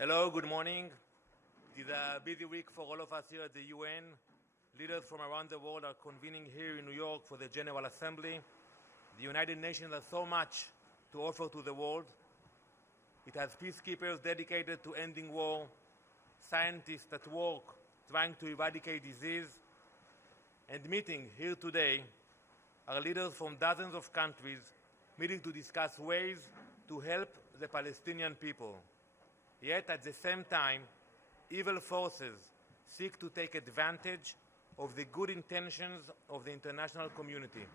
Hello, good morning. It is a busy week for all of us here at the UN. Leaders from around the world are convening here in New York for the General Assembly. The United Nations has so much to offer to the world. It has peacekeepers dedicated to ending war, scientists at work trying to eradicate disease, and meeting here today are leaders from dozens of countries meeting to discuss ways to help the Palestinian people. Yet at the same time, evil forces seek to take advantage of the good intentions of the international community.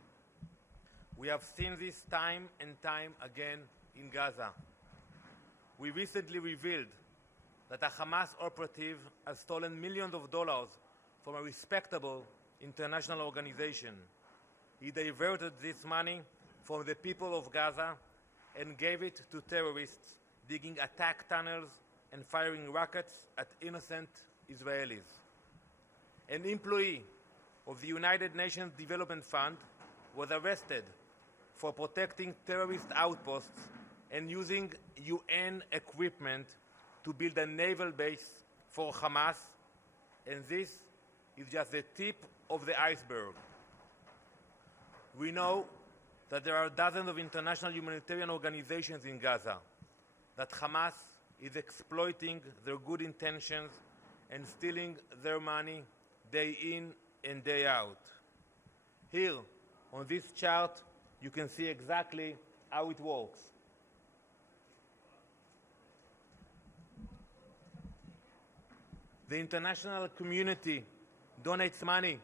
We have seen this time and time again in Gaza. We recently revealed that a Hamas operative has stolen millions of dollars from a respectable international organization. He diverted this money from the people of Gaza and gave it to terrorists digging attack tunnels and firing rockets at innocent Israelis. An employee of the United Nations Development Fund was arrested for protecting terrorist outposts and using UN equipment to build a naval base for Hamas, and this is just the tip of the iceberg. We know that there are dozens of international humanitarian organizations in Gaza, that Hamas is exploiting their good intentions and stealing their money day in and day out. Here, on this chart, you can see exactly how it works. The international community donates money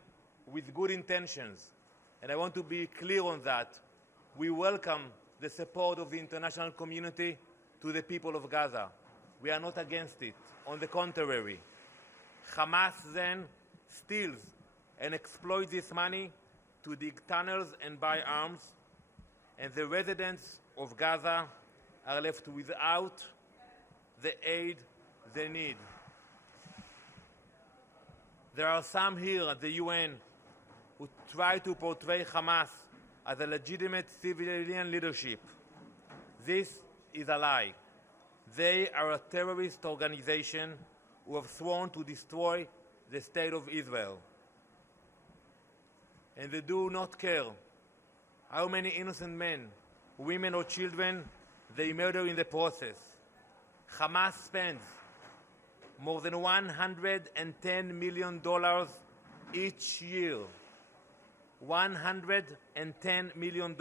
with good intentions, and I want to be clear on that. We welcome the support of the international community to the people of Gaza. We are not against it. On the contrary, Hamas then steals and exploits this money to dig tunnels and buy arms, and the residents of Gaza are left without the aid they need. There are some here at the UN who try to portray Hamas as a legitimate civilian leadership. This is a lie. They are a terrorist organization who have sworn to destroy the state of Israel. And they do not care how many innocent men, women or children they murder in the process. Hamas spends more than $110 million each year. $110 million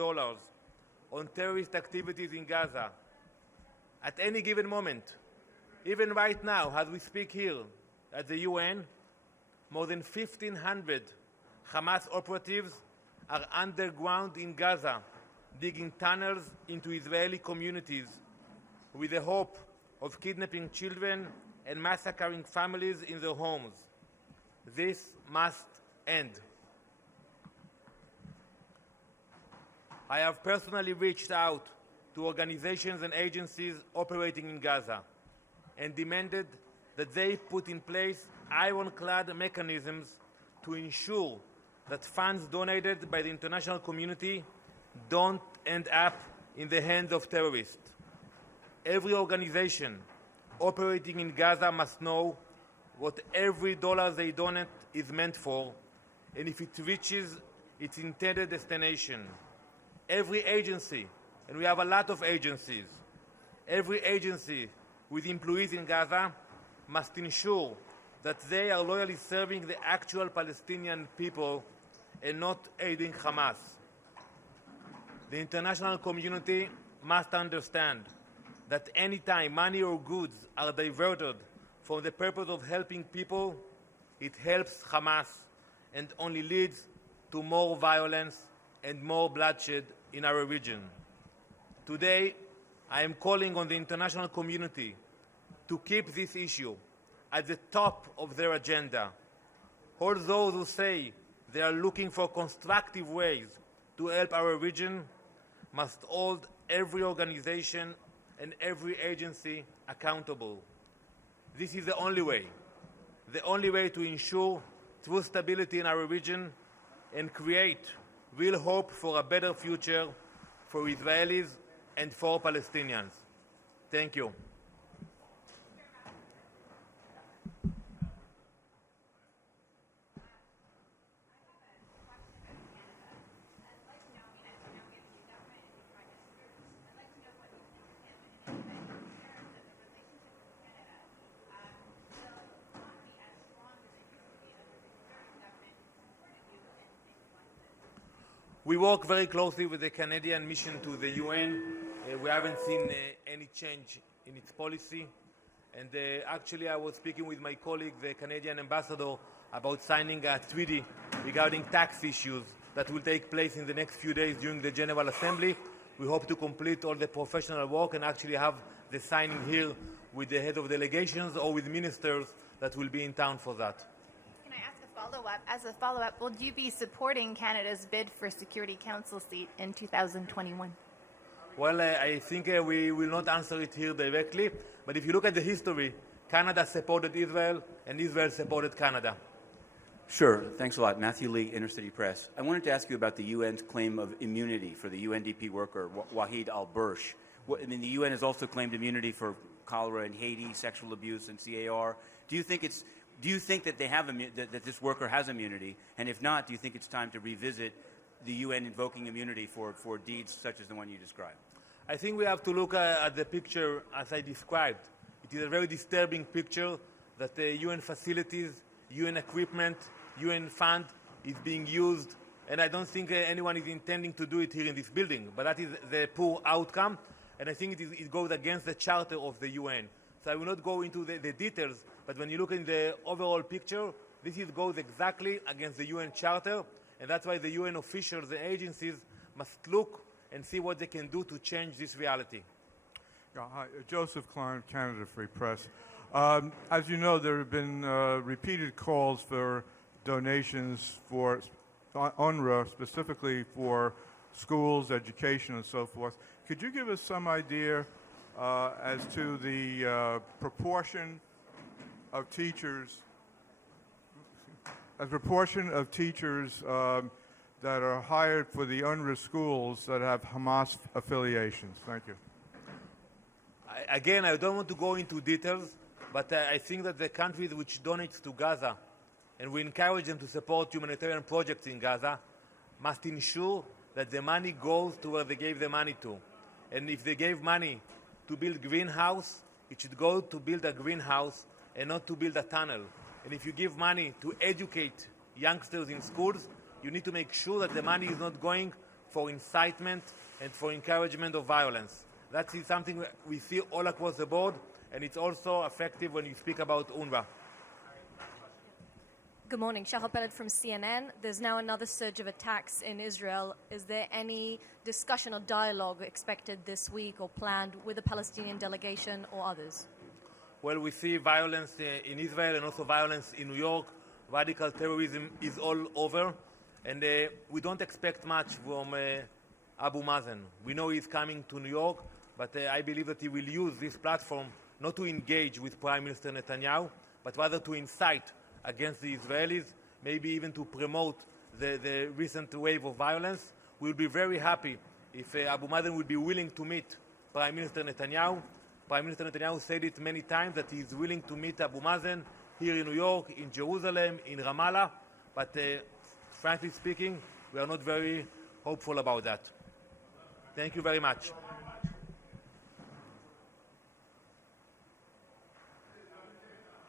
on terrorist activities in Gaza. At any given moment, even right now, as we speak here at the UN, more than 1,500 Hamas operatives are underground in Gaza, digging tunnels into Israeli communities with the hope of kidnapping children and massacring families in their homes. This must end. I have personally reached out to organizations and agencies operating in Gaza and demanded that they put in place ironclad mechanisms to ensure that funds donated by the international community don't end up in the hands of terrorists. Every organization operating in Gaza must know what every dollar they donate is meant for, and if it reaches its intended destination. Every agency, and we have a lot of agencies, every agency with employees in Gaza must ensure that they are loyally serving the actual Palestinian people and not aiding Hamas. The international community must understand that any time money or goods are diverted from the purpose of helping people, it helps Hamas and only leads to more violence and more bloodshed in our region. Today, I am calling on the international community to keep this issue at the top of their agenda. All those who say they are looking for constructive ways to help our region must hold every organization and every agency accountable. This is the only way to ensure true stability in our region and create real hope for a better future for Israelis and for Palestinians. Thank you. We work very closely with the Canadian mission to the UN. We haven't seen any change in its policy. And actually, I was speaking with my colleague, the Canadian ambassador, about signing a treaty regarding tax issues that will take place in the next few days during the General Assembly. We hope to complete all the professional work and actually have the signing here with the head of delegations or with ministers that will be in town for that. Can I ask a follow-up? As a follow-up, will you be supporting Canada's bid for Security Council seat in 2021? Well, I think we will not answer it here directly, but if you look at the history, Canada supported Israel and Israel supported Canada. Sure. Thanks a lot. Matthew Lee, Intercity Press. I wanted to ask you about the UN's claim of immunity for the UNDP worker, Wahid al-Bursh. I mean, the UN has also claimed immunity for cholera in Haiti, sexual abuse, and CAR. Do you think that they have that this worker has immunity? And if not, do you think it's time to revisit the UN invoking immunity for deeds such as the one you described? I think we have to look at the picture as I described. It is a very disturbing picture that the UN facilities, UN equipment, UN fund is being used, and I don't think anyone is intending to do it here in this building, but that is the poor outcome, and I think it goes against the charter of the UN. So I will not go into the details, but when you look in the overall picture, this goes exactly against the UN charter, and that's why the UN officials, the agencies, must look and see what they can do to change this reality. Yeah, hi, Joseph Klein, Canada Free Press. As you know, there have been repeated calls for donations for UNRWA, specifically for schools, education, and so forth. Could you give us some idea as to the proportion of teachers, that are hired for the UNRWA schools that have Hamas affiliations? Thank you. Again, I don't want to go into details, but I think that the countries which donate to Gaza, and we encourage them to support humanitarian projects in Gaza, must ensure that the money goes to where they gave the money to. And if they gave money to build greenhouse, it should go to build a greenhouse and not to build a tunnel. And if you give money to educate youngsters in schools, you need to make sure that the money is not going for incitement and for encouragement of violence. That is something we see all across the board, and it's also effective when you speak about UNRWA. Good morning. Shahar Peled from CNN. There's now another surge of attacks in Israel. Is there any discussion or dialogue expected this week or planned with the Palestinian delegation or others? Well, we see violence in Israel and also violence in New York. Radical terrorism is all over, and we don't expect much from Abu Mazen. We know he's coming to New York, but I believe that he will use this platform not to engage with Prime Minister Netanyahu, but rather to incite against the Israelis, maybe even to promote the recent wave of violence. We'll be very happy if Abu Mazen will be willing to meet Prime Minister Netanyahu. Prime Minister Netanyahu said it many times that he is willing to meet Abu Mazen here in New York, in Jerusalem, in Ramallah, but frankly speaking, we are not very hopeful about that. Thank you very much.